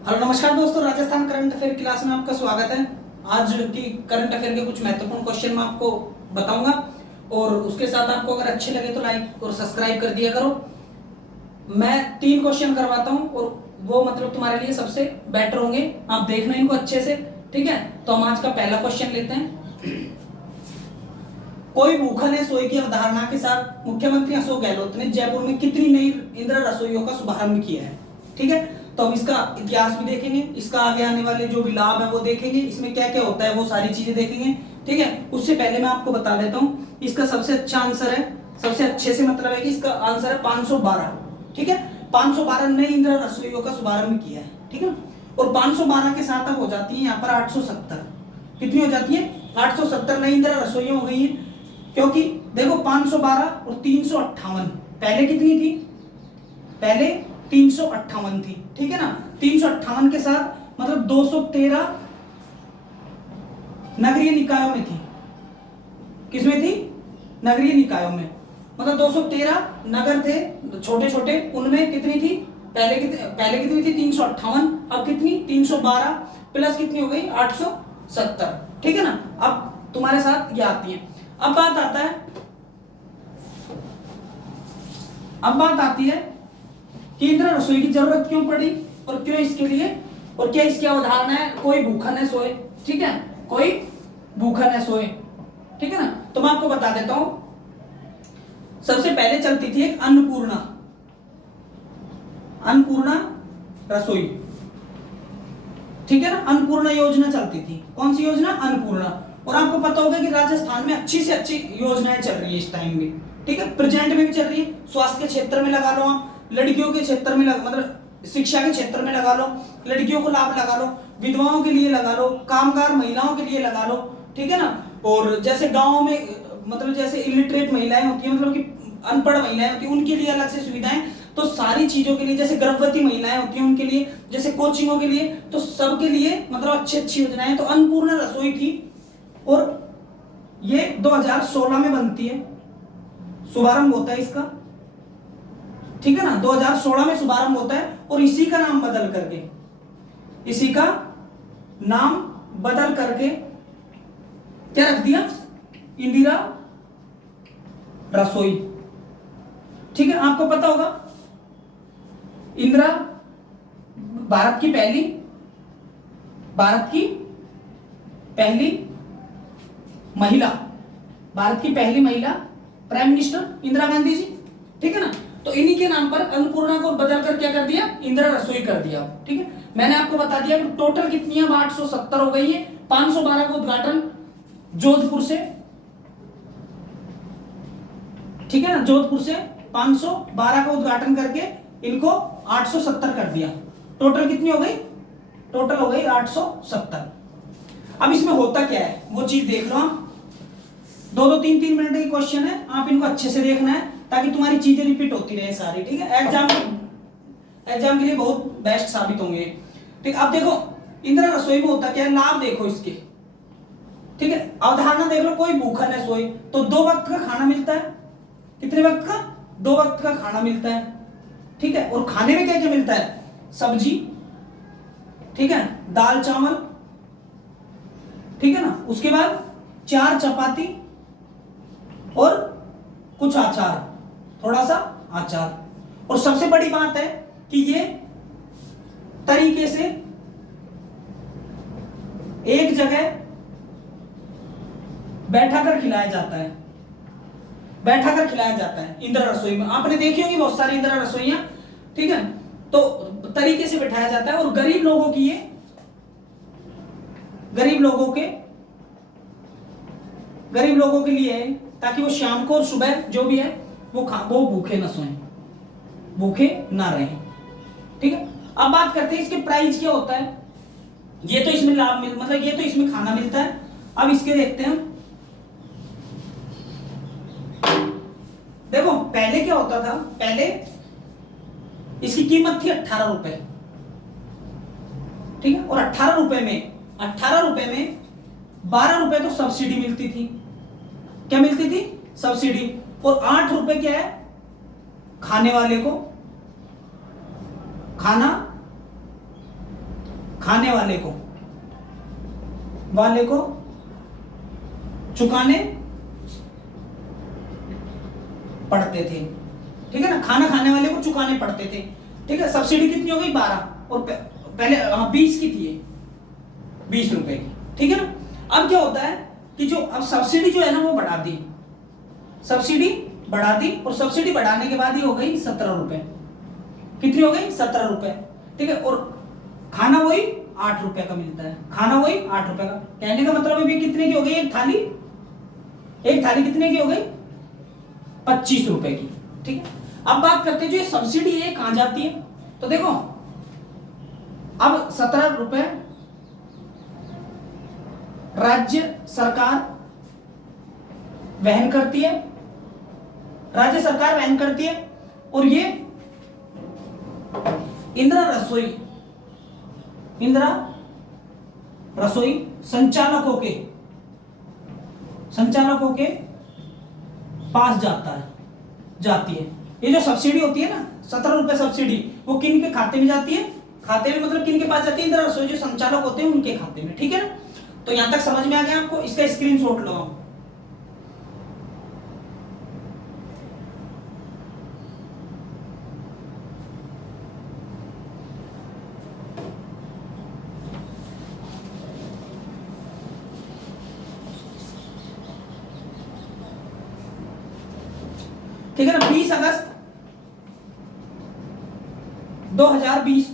Hello नमस्कार दोस्तों, Rajasthan current affair class में आपका स्वागत है। आज की करंट अफेयर के कुछ महत्वपूर्ण क्वेश्चन मैं आपको बताऊंगा और उसके साथ आपको अगर अच्छे लगे तो लाइक और सब्सक्राइब कर दिया करो। मैं 3 क्वेश्चन करवाता हूं और वो मतलब तुम्हारे लिए सबसे बेटर होंगे, आप देखना इनको अच्छे से, ठीक है। तो हम आज का पहला क्वेश्चन लेते हैं। कोई भूखा ने सोई की अवधारणा के साथ मुख्यमंत्री अशोक गहलोत ने जयपुर में कितनी नई इंदिरा रसोइयों का शुभारंभ किया है, ठीक है। तो हम इसका इतिहास भी देखेंगे, इसका आगे आने वाले जो भी लाभ है वो देखेंगे, इसमें क्या क्या होता है वो सारी चीजें देखेंगे, ठीक है। उससे पहले मैं आपको बता देता हूँ इसका सबसे अच्छा आंसर है, सबसे अच्छे से मतलब है कि इसका आंसर है 512, ठीक है। 512 नई इंदिरा रसोइयों का शुभारंभ किया है, ठीक है। और 512 के साथ अब हो जाती है यहाँ पर 870, कितनी हो जाती है 870 नई इंदिरा रसोइयां हो गई है। क्योंकि देखो 512 और 358, पहले कितनी थी, पहले 358 थी, ठीक है ना। 358 के साथ मतलब 213 नगरीय निकायों में थी, किसमें थी, नगरीय निकायों में, मतलब 213 नगर थे छोटे छोटे, उनमें कितनी थी, पहले कितनी थी 358, अब कितनी 312 प्लस कितनी हो गई 870, ठीक है ना। अब तुम्हारे साथ ये आती है। अब बात आती है कि इंदिरा रसोई की जरूरत क्यों पड़ी और क्यों इसके लिए, और क्या इसकी अवधारणा है कोई भूखा न सोए, ठीक है, कोई भूखा न सोए, ठीक है ना। तो मैं आपको बता देता हूं, सबसे पहले चलती थी एक अन्नपूर्णा रसोई, ठीक है ना। अन्नपूर्णा योजना चलती थी, कौन सी योजना, अन्नपूर्णा। और आपको पता होगा कि राजस्थान में अच्छी से अच्छी योजनाएं चल रही है इस टाइम में, ठीक है, प्रेजेंट में भी चल रही है। स्वास्थ्य के क्षेत्र में लगा लो आप, लड़कियों के क्षेत्र में मतलब शिक्षा के क्षेत्र में लगा लो, लड़कियों को लाभ लगा लो, विधवाओं के लिए लगा लो, कामगार महिलाओं के लिए लगा लो, ठीक है ना। और जैसे गाँव में मतलब जैसे इलिटरेट महिलाएं होती है, मतलब कि अनपढ़ महिलाएं होती है, उनके लिए अलग से सुविधाएं। तो सारी चीजों के लिए, जैसे गर्भवती महिलाएं होती हैं उनके लिए, जैसे कोचिंगों के लिए, तो सबके लिए मतलब अच्छी अच्छी योजनाएं। तो अन्नपूर्णा रसोई थी और ये 2016 में बनती है, शुभारंभ होता है इसका, ठीक है ना। 2016 में शुभारंभ होता है और इसी का नाम बदल करके क्या रख दिया, इंदिरा रसोई, ठीक है। आपको पता होगा इंदिरा भारत की पहली महिला प्राइम मिनिस्टर इंदिरा गांधी जी, ठीक है ना। तो इन्हीं के नाम पर अन्नपूर्णा को बदल कर क्या कर दिया, इंदिरा रसोई कर दिया, ठीक है। मैंने आपको बता दिया कि टोटल कितनी है, 870 हो गई है। 512 का उद्घाटन जोधपुर से, ठीक है ना, जोधपुर से 512 का उद्घाटन करके इनको 870 कर दिया। टोटल कितनी हो गई, टोटल हो गई 870। अब इसमें होता क्या है वो चीज देख लो आप, 2-3 मिनट के क्वेश्चन है, आप इनको अच्छे से देखना है ताकि तुम्हारी चीजें रिपीट होती रहे सारी, ठीक है। एग्जाम के लिए बहुत बेस्ट साबित होंगे, ठीक। अब देखो इंदिरा रसोई में होता क्या है, लाभ देखो इसके, ठीक है। अवधारणा देख लो, कोई भूखा न सोए, तो 2 वक्त का खाना मिलता है, कितने वक्त का, 2 वक्त का खाना मिलता है, ठीक है। और खाने में क्या क्या मिलता है, सब्जी, ठीक है, दाल चावल, ठीक है ना। उसके बाद 4 चपाती और कुछ अचार, थोड़ा सा अचार। और सबसे बड़ी बात है कि ये तरीके से एक जगह बैठाकर खिलाया जाता है इंदिरा रसोई में। आपने देखी होगी बहुत सारी इंदिरा रसोइयां, ठीक है। तो तरीके से बैठाया जाता है और गरीब लोगों के लिए है, ताकि वो शाम को और सुबह जो भी है वो भूखे ना रहे, ठीक है। अब बात करते हैं इसके प्राइस क्या होता है। ये तो इसमें लाभ मतलब ये तो इसमें खाना मिलता है। अब इसके देखते हैं, देखो पहले क्या होता था, पहले इसकी कीमत थी 18 रुपए, ठीक है। और 18 रुपए में 12 रुपए तो सब्सिडी मिलती थी, क्या मिलती थी, सब्सिडी। और 8 रुपए क्या है, खाने वाले को खाना खाने वाले को चुकाने पड़ते थे। ठीक है ना, खाना खाने वाले को चुकाने पड़ते थे। ठीक है, सब्सिडी कितनी हो गई 12 और पहले 20 की थी, 20 रुपए की। ठीक है ना। अब क्या होता है कि जो अब सब्सिडी जो है ना वो बढ़ा दी, सब्सिडी बढ़ा दी और सब्सिडी बढ़ाने के बाद ये हो गई 17 रुपए। कितनी हो गई 17 रुपए। ठीक है, और खाना वही 8 रुपए का मिलता है, खाना वही 8 रुपए का। कहने का मतलब अभी कितने की हो गई एक थाली कितने की हो गई 25 रुपए की। ठीक है, अब बात करते हैं जो ये सब्सिडी है कहां जाती है। तो देखो अब 17 रुपए राज्य सरकार वहन करती है, और ये इंदिरा रसोई संचालकों के पास जाती है। ये जो सब्सिडी होती है ना 17 रुपए सब्सिडी, वो किन के खाते में जाती है, खाते में मतलब किन के पास जाती है, इंदिरा रसोई जो संचालक होते हैं उनके खाते में। ठीक है ना, तो यहां तक समझ में आ गया आपको। इसका स्क्रीनशॉट लो। ठीक है ना, 20 अगस्त 2020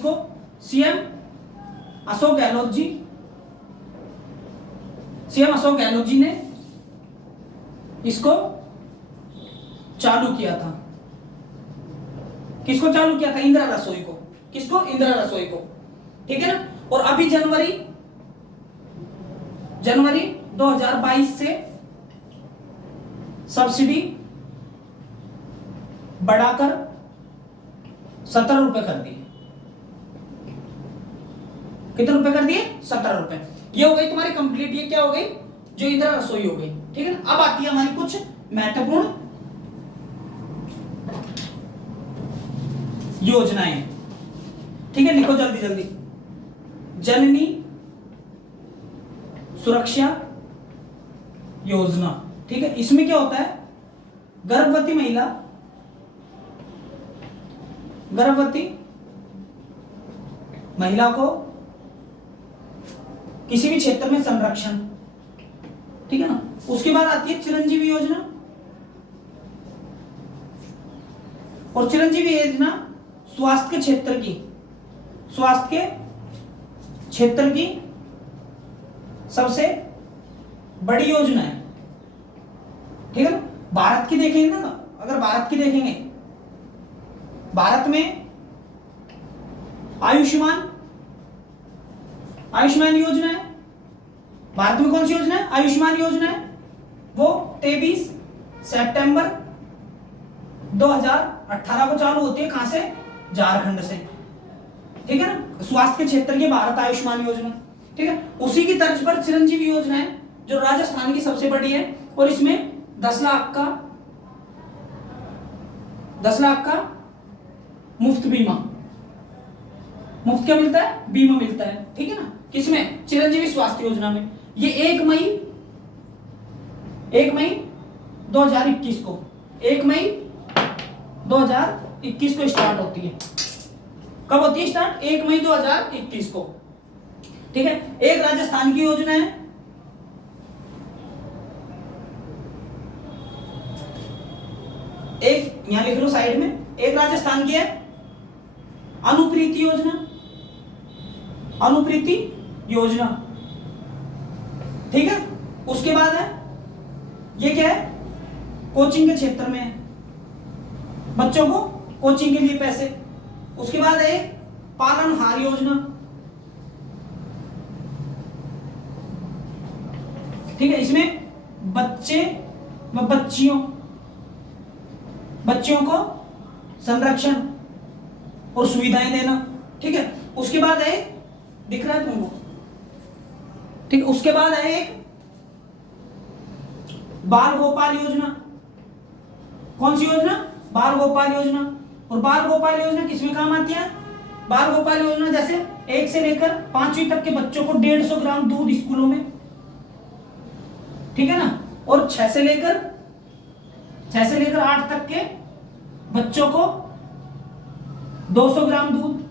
को सीएम अशोक गहलोत जी ने इसको चालू किया था। किसको चालू किया था? इंदिरा रसोई को। किसको? इंदिरा रसोई को। ठीक है ना, और अभी जनवरी 2022 से सब्सिडी बढ़ाकर 17 रुपए कर दिए। कितने रुपए कर दिए? 17 रुपए। ये हो गई तुम्हारी कंप्लीट। ये क्या हो गई? जो इंदिरा रसोई हो गई। ठीक है ना, अब आती है हमारी कुछ महत्वपूर्ण योजनाएं। ठीक है, लिखो जल्दी जल्दी। जननी सुरक्षा योजना। ठीक है, इसमें क्या होता है? गर्भवती महिला को किसी भी क्षेत्र में संरक्षण। ठीक है ना, उसके बाद आती है चिरंजीवी योजना, और चिरंजीवी योजना स्वास्थ्य के क्षेत्र की सबसे बड़ी योजना है। ठीक है ना, भारत की देखेंगे ना, अगर भारत की देखेंगे, भारत में आयुष्मान योजना है। भारत में कौन सी योजना है? आयुष्मान योजना है। वो 23 सितंबर 2018 को चालू होती है। कहां से? झारखंड से। ठीक है ना, स्वास्थ्य के क्षेत्र की भारत आयुष्मान योजना। ठीक है, उसी की तर्ज पर चिरंजीवी योजना है जो राजस्थान की सबसे बड़ी है, और इसमें 10 लाख का मुफ्त बीमा, मुफ्त क्या मिलता है? बीमा मिलता है। ठीक है ना, किसमें? चिरंजीवी स्वास्थ्य योजना में। ये 1 मई 2021 को 1 मई 2021 को स्टार्ट होती है। कब होती है स्टार्ट? 1 मई 2021 को। ठीक है, एक राजस्थान की योजना है, एक यहां लिख लो साइड में, एक राजस्थान की है अनुप्रीति योजना। ठीक है, उसके बाद है ये क्या है? कोचिंग के क्षेत्र में है, बच्चों को कोचिंग के लिए पैसे। उसके बाद है पालनहार योजना। ठीक है, इसमें बच्चे व बच्चियों को संरक्षण और सुविधाएं देना। ठीक है, उसके बाद है, दिख रहा है तुमको? ठीक है, उसके बाद है एक बाल गोपाल योजना। कौन सी योजना? बाल गोपाल योजना। और बाल गोपाल योजना किसमें काम आती है? बाल गोपाल योजना जैसे 1 से लेकर 5वीं तक के बच्चों को 150 ग्राम दूध स्कूलों में, ठीक है ना। और 6 से लेकर 8 तक के बच्चों को 200 ग्राम दूध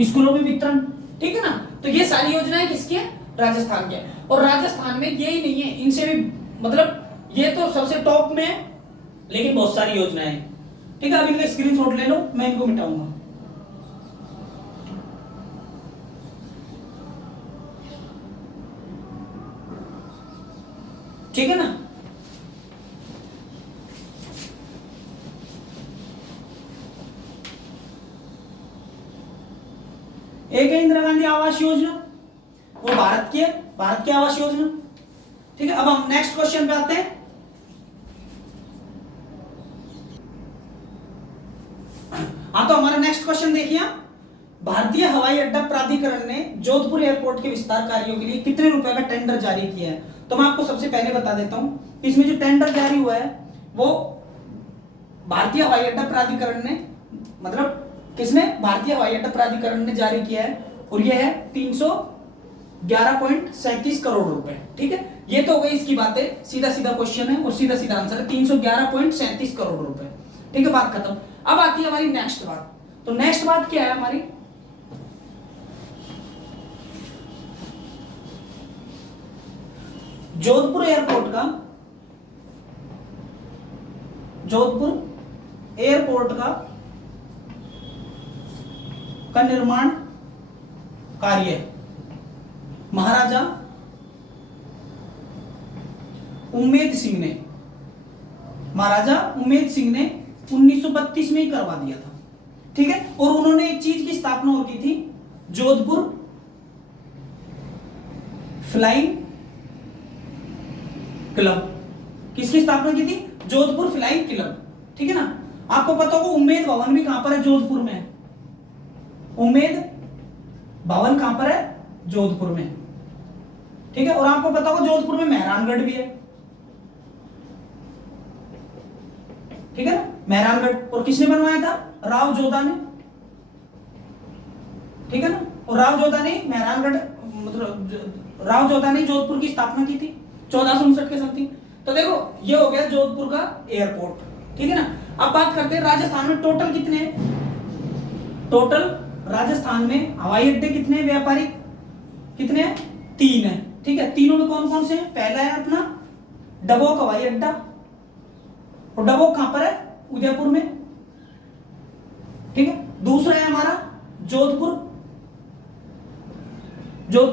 स्कूलों में वितरण, ठीक है ना। तो ये सारी योजनाएं किसकी है? राजस्थान की है। और राजस्थान में यही नहीं है, इनसे भी मतलब ये तो सबसे टॉप में है, लेकिन बहुत सारी योजनाएं हैं, ठीक है। अब इनका स्क्रीनशॉट ले लो, मैं इनको मिटाऊंगा। ठीक है ना। एक है इंदिरा गांधी आवास योजना, वो भारत की आवास योजना, ठीक है। अब हम नेक्स्ट क्वेश्चन पे आते हैं। हाँ, तो हमारा नेक्स्ट क्वेश्चन देखिए, भारतीय हवाई अड्डा प्राधिकरण ने जोधपुर एयरपोर्ट के विस्तार कार्यों के लिए कितने रुपए का टेंडर जारी किया है? तो मैं आपको सबसे पहले बता देता हूं, इसमें जो टेंडर जारी हुआ है वो भारतीय हवाई अड्डा प्राधिकरण ने, मतलब किसने? भारतीय हवाई अड्डा प्राधिकरण ने जारी किया है, और यह है 311.37 करोड़ रुपए, ठीक है। ये तो हो गई इसकी बातें, सीधा सीधा क्वेश्चन है और सीधा सीधा आंसर है 311.37 करोड़ रुपए, ठीक है। बात खत्म। अब आती है हमारी नेक्स्ट बात। तो नेक्स्ट बात क्या है हमारी? जोधपुर एयरपोर्ट का निर्माण कार्य महाराजा उम्मेद सिंह ने 1932 में ही करवा दिया था, ठीक है। और उन्होंने एक चीज की स्थापना और की थी, जोधपुर फ्लाइंग क्लब। किसकी स्थापना की थी? जोधपुर फ्लाइंग क्लब, ठीक है ना। आपको पता होगा उम्मेद भवन भी कहां पर है? जोधपुर में। उम्मेद भवन कहां पर है? जोधपुर में, ठीक है। और आपको पता होगा जोधपुर में मेहरानगढ़ भी है, ठीक है ना, मेहरानगढ़। और किसने बनवाया था? राव जोधा ने, ठीक है ना। और राव जोधा ने मेहरानगढ़, मतलब राव जोधा ने जोधपुर की स्थापना की थी 1459 के समथिंग। तो देखो ये हो गया जोधपुर का एयरपोर्ट, ठीक है ना। अब बात करते हैं राजस्थान में टोटल कितने हैं? टोटल राजस्थान में हवाई अड्डे कितने हैं? व्यापारिक कितने हैं? 3 है, ठीक है। तीनों में कौन कौन से हैं? पहला है अपना डबोक हवाई अड्डा, और डबोक कहां पर है? उदयपुर में, ठीक है। दूसरा है हमारा जोधपुर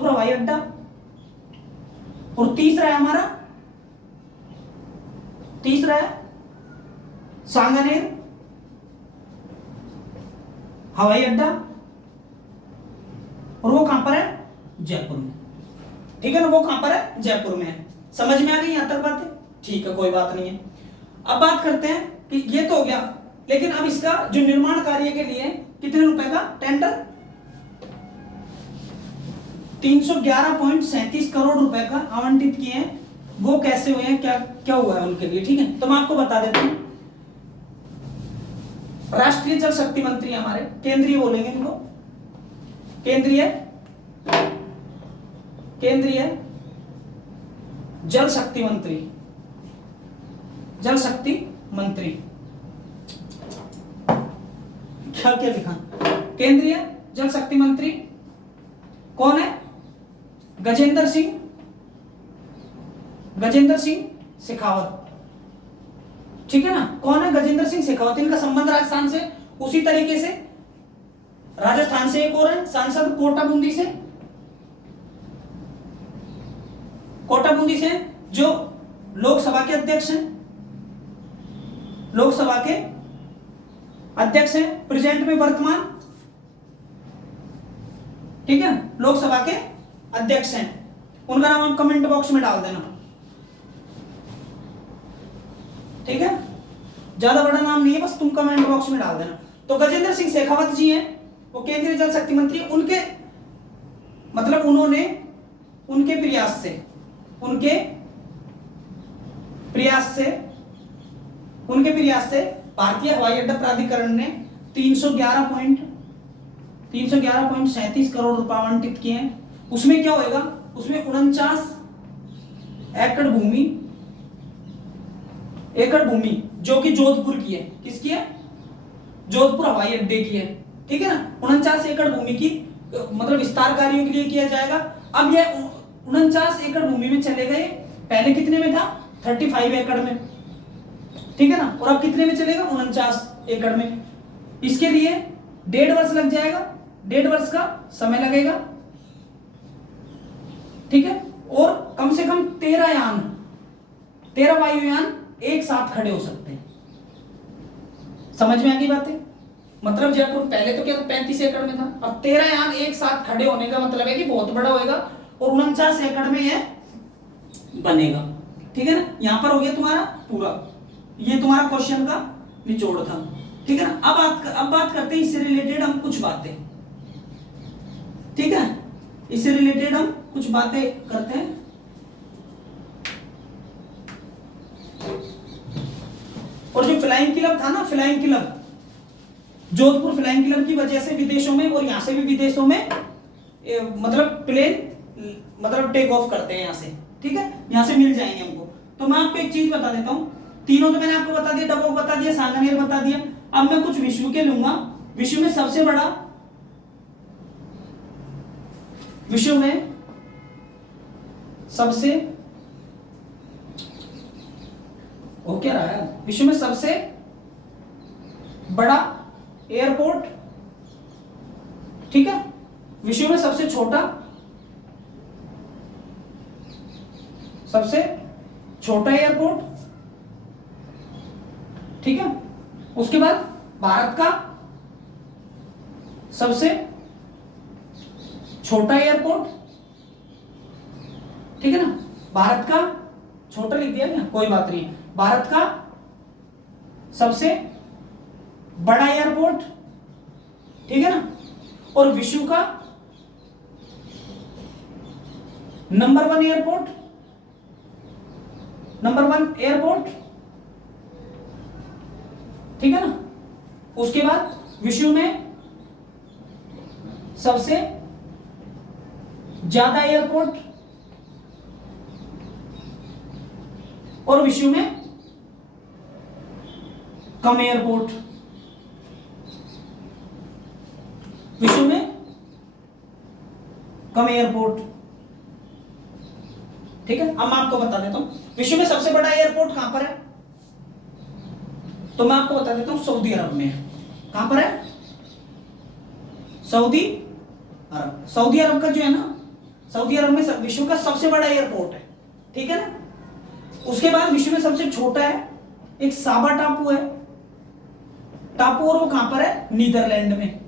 हवाई अड्डा, और तीसरा है सांगानेर हवाई अड्डा, और वो कहां पर है? जयपुर में, ठीक है ना। वो कहां पर है? जयपुर में है। समझ में आ गई यहां तक बातें? ठीक है, कोई बात नहीं है। अब बात करते हैं कि ये तो हो गया, लेकिन अब इसका जो निर्माण कार्य के लिए कितने रुपए का टेंडर? 311.37 करोड़ रुपए का आवंटित किए हैं। वो कैसे हुए हैं, क्या हुआ है उनके लिए, ठीक है। तो मैं आपको बता देता हूं, राष्ट्रीय जल शक्ति मंत्री हमारे, केंद्रीय बोलेंगे इनको, केंद्रीय जल शक्ति मंत्री क्या लिखा? केंद्रीय जल शक्ति मंत्री कौन है? गजेंद्र सिंह शेखावत, ठीक है ना। कौन है? गजेंद्र सिंह शेखावत। इनका संबंध राजस्थान से, उसी तरीके से राजस्थान से एक और है सांसद कोटा बूंदी से, जो लोकसभा के अध्यक्ष हैं प्रेजेंट में, वर्तमान, ठीक है, लोकसभा के अध्यक्ष हैं। उनका नाम आप कमेंट बॉक्स में डाल देना, ठीक है। ज्यादा बड़ा नाम नहीं है, बस तुम कमेंट बॉक्स में डाल देना। तो गजेंद्र सिंह शेखावत जी हैं, वो केंद्रीय जल शक्ति मंत्री। उनके मतलब उन्होंने उनके प्रयास से भारतीय हवाई अड्डा प्राधिकरण ने 311 311.37 करोड़ रुपए आवंटित किए हैं। उसमें क्या होएगा, उसमें 49 एकड़ भूमि जो कि जोधपुर की है, किसकी है, जोधपुर हवाई अड्डे की है, ठीक है ना। 49 एकड़ भूमि की मतलब विस्तार कार्यों के लिए किया जाएगा। अब यह 49 एकड़ भूमि में चले गए, पहले कितने में था, 35 एकड़ में, ठीक है ना, और अब कितने में चलेगा, 49 एकड़ में। इसके लिए 1.5 वर्ष लग जाएगा, 1.5 वर्ष का समय लगेगा, ठीक है। और कम से कम 13 वायुयान एक साथ खड़े हो सकते हैं। समझ में आ गई बातें। मतलब जयपुर पहले तो क्या था, 35 एकड़ में था, अब 13 यान एक साथ खड़े होने का मतलब है कि बहुत बड़ा होएगा और 49 एकड़ में यह बनेगा, ठीक है ना। यहां पर हो गया तुम्हारा पूरा, ये तुम्हारा क्वेश्चन का निचोड़ था, ठीक है ना। अब बात करते हैं इससे रिलेटेड हम कुछ बातें, ठीक है, इससे रिलेटेड हम कुछ बातें करते हैं। और जो फ्लाइंग क्लब था ना, flying club, Jodhpur flying club की वजह से विदेशों में और यहां से भी विदेशों में मतलब प्लेन मतलब टेक ऑफ करते हैं यहां से, ठीक है, यहां से मिल जाएंगे हमको। तो मैं आपको एक चीज बता देता हूं, तीनों तो मैंने आपको बता दिया, डबोक बता दिया, सांगानेर बता दिया। अब मैं कुछ विश्व के लूंगा। विश्व में सबसे बड़ा, विश्व में सबसे वो क्या रहा है, विश्व में सबसे बड़ा एयरपोर्ट, ठीक है, विश्व में सबसे छोटा एयरपोर्ट, ठीक है। उसके बाद भारत का सबसे छोटा एयरपोर्ट, ठीक है ना, भारत का छोटा लिख दिया क्या, कोई बात नहीं, भारत का सबसे बड़ा एयरपोर्ट, ठीक है ना, और विश्व का नंबर 1 एयरपोर्ट, ठीक है ना। उसके बाद विश्व में सबसे ज्यादा एयरपोर्ट और विश्व में कम एयरपोर्ट, विश्व में कम एयरपोर्ट, ठीक है। अब मैं आपको बता देता हूं विश्व में सबसे बड़ा एयरपोर्ट कहां पर है, तो मैं आपको बता देता हूं सऊदी अरब में। कहां पर है, सऊदी अरब। सऊदी अरब का जो है ना, सऊदी अरब में विश्व का सबसे बड़ा एयरपोर्ट है, ठीक है ना। उसके बाद विश्व में सबसे छोटा है एक साबा टापू है, टापू, और वो कहां पर है, नीदरलैंड में।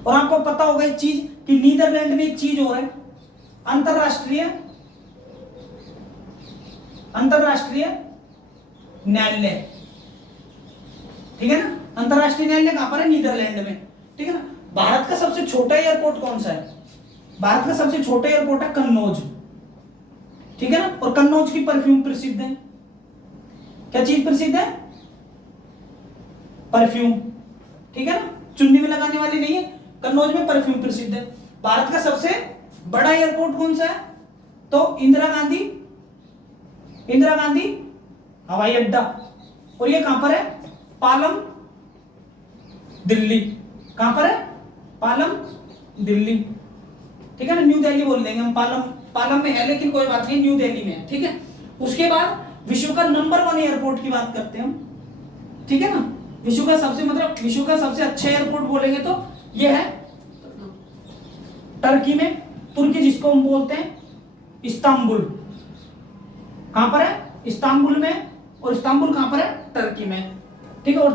और आपको पता होगा एक चीज कि नीदरलैंड में एक चीज और है, अंतरराष्ट्रीय न्यायालय, ठीक है ना। अंतरराष्ट्रीय न्यायालय कहां पर है, नीदरलैंड में, ठीक है ना। भारत का सबसे छोटा एयरपोर्ट कौन सा है, भारत का सबसे छोटा एयरपोर्ट है कन्नौज, ठीक है ना। और कन्नौज की परफ्यूम प्रसिद्ध है, क्या चीज प्रसिद्ध है, परफ्यूम, ठीक है ना, चुन्नी में लगाने वाली नहीं है, कन्नौज में परफ्यूम प्रसिद्ध है। भारत का सबसे बड़ा एयरपोर्ट कौन सा है, तो इंदिरा गांधी हवाई अड्डा, और ये कहां पर है, पालम, दिल्ली। कहां पर है, पालम, दिल्ली, ठीक है ना। न्यू दिल्ली बोल देंगे हम, पालम में है लेकिन कोई बात नहीं, न्यू दिल्ली में है, ठीक है। उसके बाद विश्व का नंबर 1 एयरपोर्ट की बात करते हैं हम, ठीक है ना। विश्व का सबसे अच्छा एयरपोर्ट बोलेंगे तो ये है टर्की में, तुर्की जिसको हम बोलते हैं इस्तांबुल। कहां पर है, इस्तांबुल में, और इस्तांबुल कहां पर है, टर्की में, ठीक है। और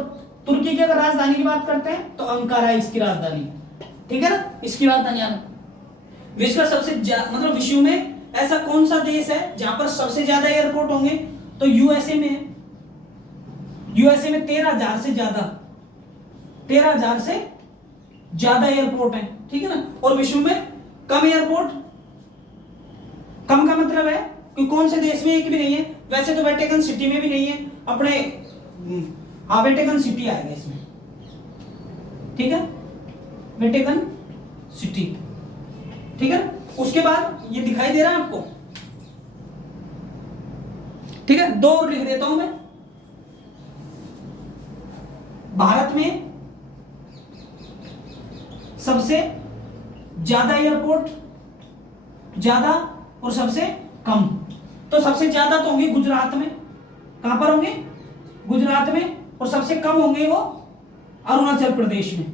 तुर्की की अगर राजधानी की बात करते हैं तो अंकारा है इसकी राजधानी, ठीक है ना, इसकी राजधानी। विश्व का सबसे मतलब विश्व में ऐसा कौन सा देश है जहां पर सबसे ज्यादा एयरपोर्ट होंगे, तो यूएसए में है। यूएसए में 13,000 से ज्यादा एयरपोर्ट है, ठीक है ना। और विश्व में कम एयरपोर्ट, कम का मतलब है कि कौन से देश में एक भी नहीं है, वैसे तो वेटिकन सिटी में भी नहीं है अपने, हाँ वेटिकन सिटी आएगा इसमें, ठीक है। Vatican city. ठीक है, उसके बाद ये दिखाई दे रहा है आपको, ठीक है। दो और लिख देता हूं मैं। भारत में सबसे ज्यादा एयरपोर्ट, ज्यादा और सबसे कम। तो सबसे ज्यादा तो होंगे गुजरात में, कहां पर होंगे? गुजरात में। और सबसे कम होंगे वो अरुणाचल प्रदेश में।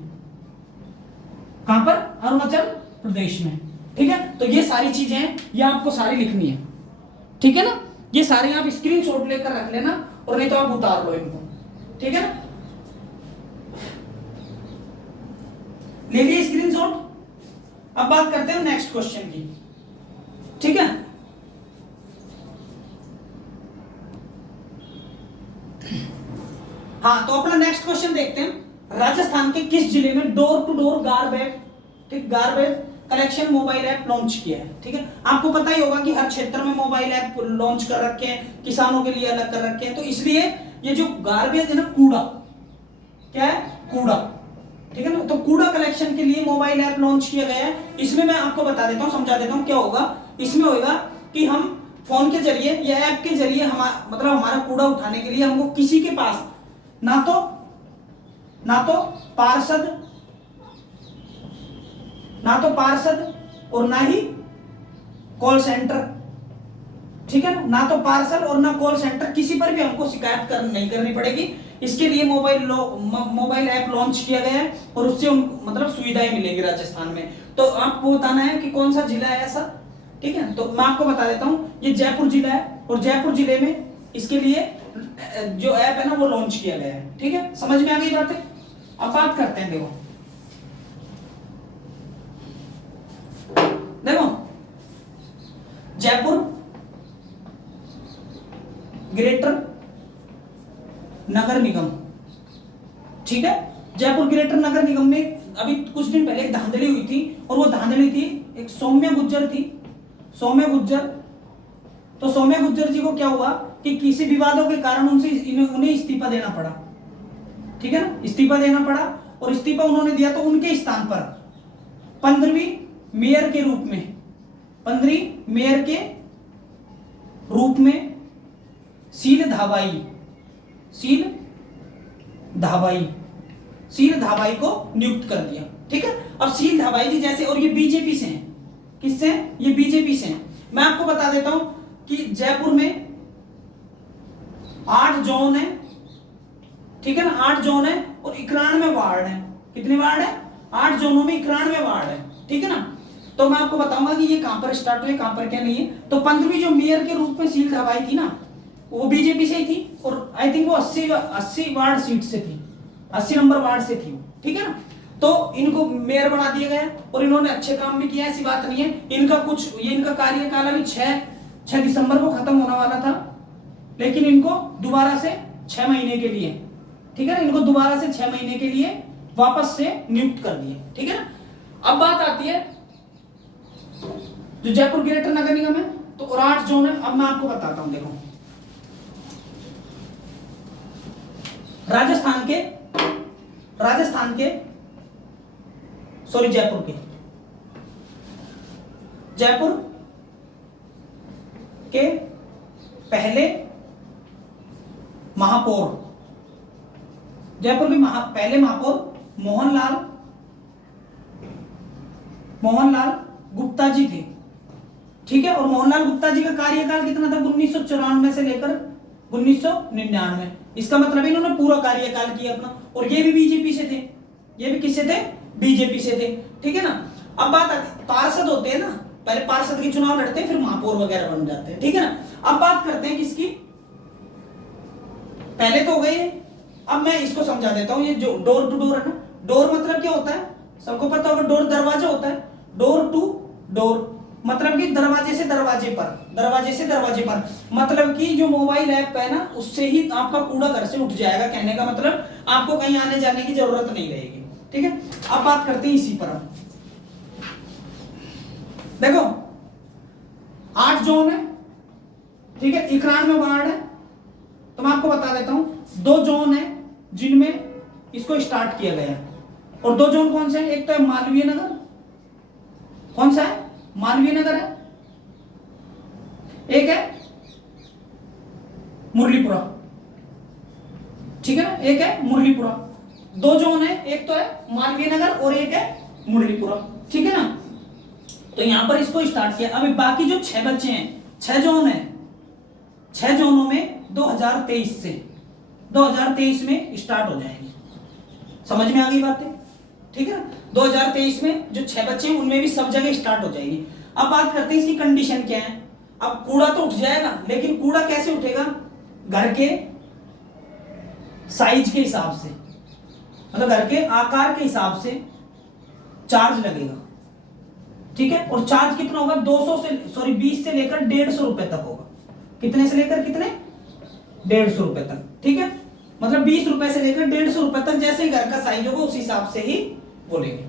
कहां पर? अरुणाचल प्रदेश में। ठीक है, तो ये सारी चीजें हैं, ये आपको सारी लिखनी है। ठीक है ना, ये सारे आप स्क्रीनशॉट लेकर रख लेना, और नहीं तो आप उतार लो इनको। ठीक है ना, ले लिए स्क्रीनशॉट। अब बात करते हैं नेक्स्ट क्वेश्चन की। ठीक है, हाँ, तो अपना नेक्स्ट क्वेश्चन देखते हैं। राजस्थान के किस जिले में डोर टू डोर गार्बेज, ठीक, garbage collection mobile app launch किया है? ठीक है, आपको पता ही होगा कि हर क्षेत्र में मोबाइल ऐप लॉन्च कर रखे हैं, किसानों के लिए अलग कर रखे हैं। तो इसलिए ये जो गार्बेज है ना, कूड़ा, क्या है? कूड़ा। ठीक है ना, तो कूड़ा कलेक्शन के लिए मोबाइल ऐप लॉन्च किया गया है। इसमें मैं आपको बता देता हूं, समझा देता हूं क्या होगा। इसमें होगा कि हम फोन के जरिए या ऐप के जरिए हमारा कूड़ा उठाने के लिए हमको किसी के पास ना तो पार्षद और ना ही कॉल सेंटर। ठीक है ना तो पार्सल और ना कॉल सेंटर, किसी पर भी हमको शिकायत नहीं करनी पड़ेगी। इसके लिए मोबाइल ऐप लॉन्च किया गया है, और उससे मतलब सुविधाएं मिलेंगी राजस्थान में। तो आपको बताना है कि कौन सा जिला है ऐसा। ठीक है, तो मैं आपको बता देता हूं, ये जयपुर जिला है, और जयपुर जिले में इसके लिए जो ऐप है ना वो लॉन्च किया गया है। ठीक है, समझ में आ गई बातें। अब बात करते हैं, देखो जयपुर ग्रेटर नगर निगम। ठीक है, जयपुर ग्रेटर नगर निगम में अभी कुछ दिन पहले एक धांधली हुई थी, और वो धांधली थी, एक सौम्य गुज्जर थी, सौम्य गुज्जर। तो सौम्य गुज्जर जी को क्या हुआ कि किसी विवादों के कारण उन्हें इस्तीफा देना पड़ा। ठीक है ना, इस्तीफा देना पड़ा, और इस्तीफा उन्होंने दिया तो उनके स्थान पर 15वीं मेयर के रूप में 15वीं मेयर के रूप में शील धाबाई को नियुक्त कर दिया। ठीक है, अब शील धाबाई जी जैसे, और ये बीजेपी से हैं। किससे? ये बीजेपी से हैं। मैं आपको बता देता हूं कि जयपुर में 8 जोन है। ठीक है ना, 8 जोन है और 91 वार्ड है। कितने वार्ड है? 8 जोनों में 91 वार्ड है। ठीक है ना, तो मैं आपको बताऊंगा कि ये कहां पर स्टार्ट हुए, कहां पर क्या नहीं है। तो 15वीं जो मेयर के रूप में शील धाबाई थी ना, वो बीजेपी से ही थी, और आई थिंक वो 80 वार्ड सीट से थी, 80 नंबर वार्ड से थी। ठीक है ना, तो इनको मेयर बना दिया गया, और इन्होंने अच्छे काम भी किया, ऐसी बात नहीं है। इनका कार्यकाल अभी 6 दिसंबर को खत्म होने वाला था, लेकिन इनको दोबारा से 6 महीने के लिए, ठीक है ना, इनको दोबारा से 6 महीने के लिए वापस से नियुक्त कर दिए। ठीक है ना, अब बात आती है जो जयपुर ग्रेटर नगर निगम है, तो और 8 जोन है। अब मैं आपको बताता हूं, देखो जयपुर के पहले महापौर, पहले महापौर मोहनलाल गुप्ता जी थे। ठीक है, और मोहनलाल गुप्ता जी का कार्यकाल कितना था? 1994 से लेकर 1999। इसका मतलब इन्होंने पूरा कार्यकाल किया अपना, और ये भी बीजेपी से थे। ये भी किससे थे? बीजेपी से थे। ठीक है ना, अब बात आती, पार्षद होते हैं ना, पहले पार्षद के चुनाव लड़ते हैं, फिर महापौर वगैरह बन जाते हैं। ठीक है ना, अब बात करते हैं किसकी, पहले तो हो गई। अब मैं इसको समझा देता हूं, ये जो डोर टू डोर है ना, डोर मतलब क्या होता है? सबको पता होगा, डोर दरवाजा होता है। डोर टू डोर मतलब कि दरवाजे से दरवाजे पर, मतलब कि जो मोबाइल ऐप है ना, उससे ही आपका कूड़ा घर से उठ जाएगा। कहने का मतलब आपको कहीं आने जाने की जरूरत नहीं रहेगी। ठीक है, अब बात करते हैं इसी पर। देखो 8 जोन है, ठीक है, 91 वार्ड है। तो मैं आपको बता देता हूं, 2 जोन है जिनमें इसको स्टार्ट किया गया। और दो जोन कौन से हैं? एक तो है मालवीय नगर, कौन सा है? मालवीय नगर है, एक है मुरलीपुरा, ठीक है ना, एक है मुरलीपुरा। दो जोन है, एक तो है मालवीय नगर और एक है मुरलीपुरा, ठीक है ना। तो यहां पर इसको स्टार्ट किया। अभी बाकी जो 6 बच्चे हैं, 6 जोन है, 6 जोनों में 2023 में स्टार्ट हो जाएंगे। समझ में आ गई बातें, ठीक है ना। 2023 में जो 6 बच्चे हैं उनमें भी सब जगह स्टार्ट हो जाएगी। अब बात करते हैं इसकी कंडीशन क्या है। अब कूड़ा तो उठ जाएगा, लेकिन कूड़ा कैसे उठेगा? घर के साइज के हिसाब से, मतलब घर के आकार के हिसाब से चार्ज लगेगा, ठीक है। और चार्ज कितना होगा? 20 से लेकर 150 रुपए तक होगा। कितने से लेकर कितने? 150 रुपए तक, ठीक है। मतलब 20 रुपए से लेकर 150 रुपए तक, जैसे ही घर का साइज होगा उस हिसाब से ही बोलेंगे,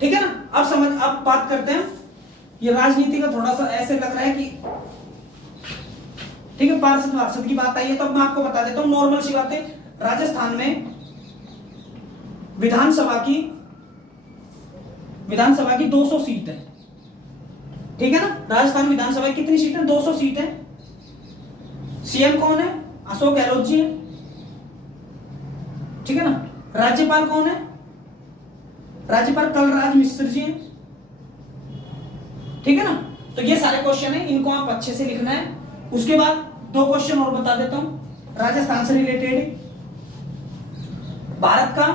ठीक है ना। अब बात करते हैं, ये राजनीति का थोड़ा सा ऐसे लग रहा है कि, ठीक है, पार्षद की बात आई है तो अब मैं आपको बता देता हूं नॉर्मल सी बातें। राजस्थान में विधानसभा की 200 सीट है, ठीक है ना। राजस्थान विधानसभा की कितनी सीट है? 200 सीट है। सीएम कौन है? अशोक गहलोत जी है, ठीक है ना। राज्यपाल कौन है? राज्यपाल कलराज मिश्र जी हैं, ठीक है ना। तो ये सारे क्वेश्चन है, इनको आप अच्छे से लिखना है। उसके बाद 2 क्वेश्चन और बता देता हूं राजस्थान से रिलेटेड। भारत का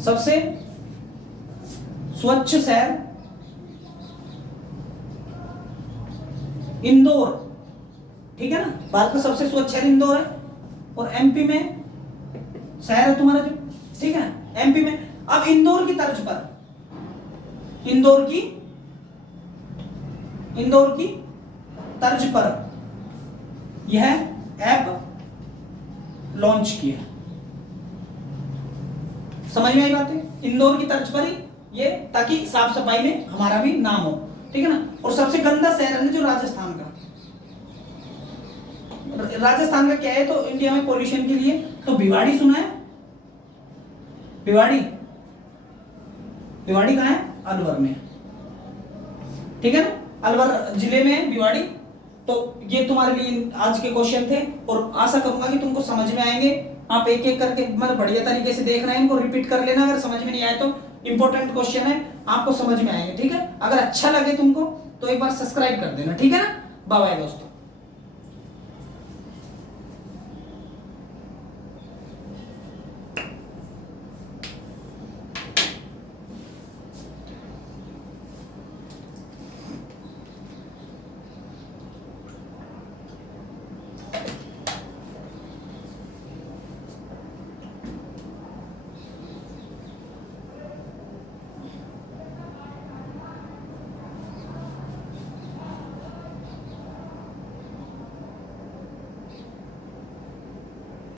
सबसे स्वच्छ शहर इंदौर, ठीक है ना। भारत का सबसे स्वच्छ शहर इंदौर है। और एमपी में शहर है तुम्हारा जो, ठीक है, एमपी में। अब इंदौर की तर्ज पर, इंदौर की तर्ज पर यह ऐप लॉन्च किया। समझ में आई बातें? इंदौर की तर्ज पर ही ये, ताकि साफ सफाई में हमारा भी नाम हो, ठीक है ना। और सबसे गंदा शहर है जो राजस्थान का, राजस्थान का क्या है तो इंडिया में पोल्यूशन के लिए, तो भिवाड़ी सुना है? भिवाड़ी कहां है? अलवर में, ठीक है ना, अलवर जिले में है भिवाड़ी। तो ये तुम्हारे लिए आज के क्वेश्चन थे और आशा करूंगा कि तुमको समझ में आएंगे। आप एक एक करके मतलब बढ़िया तरीके से देख रहे हैं, इनको रिपीट कर लेना। अगर समझ में नहीं आए तो इंपॉर्टेंट क्वेश्चन है, आपको समझ में आएंगे, ठीक है। अगर अच्छा लगे तुमको तो एक बार सब्सक्राइब कर देना, ठीक है ना। बाय बाय दोस्तों।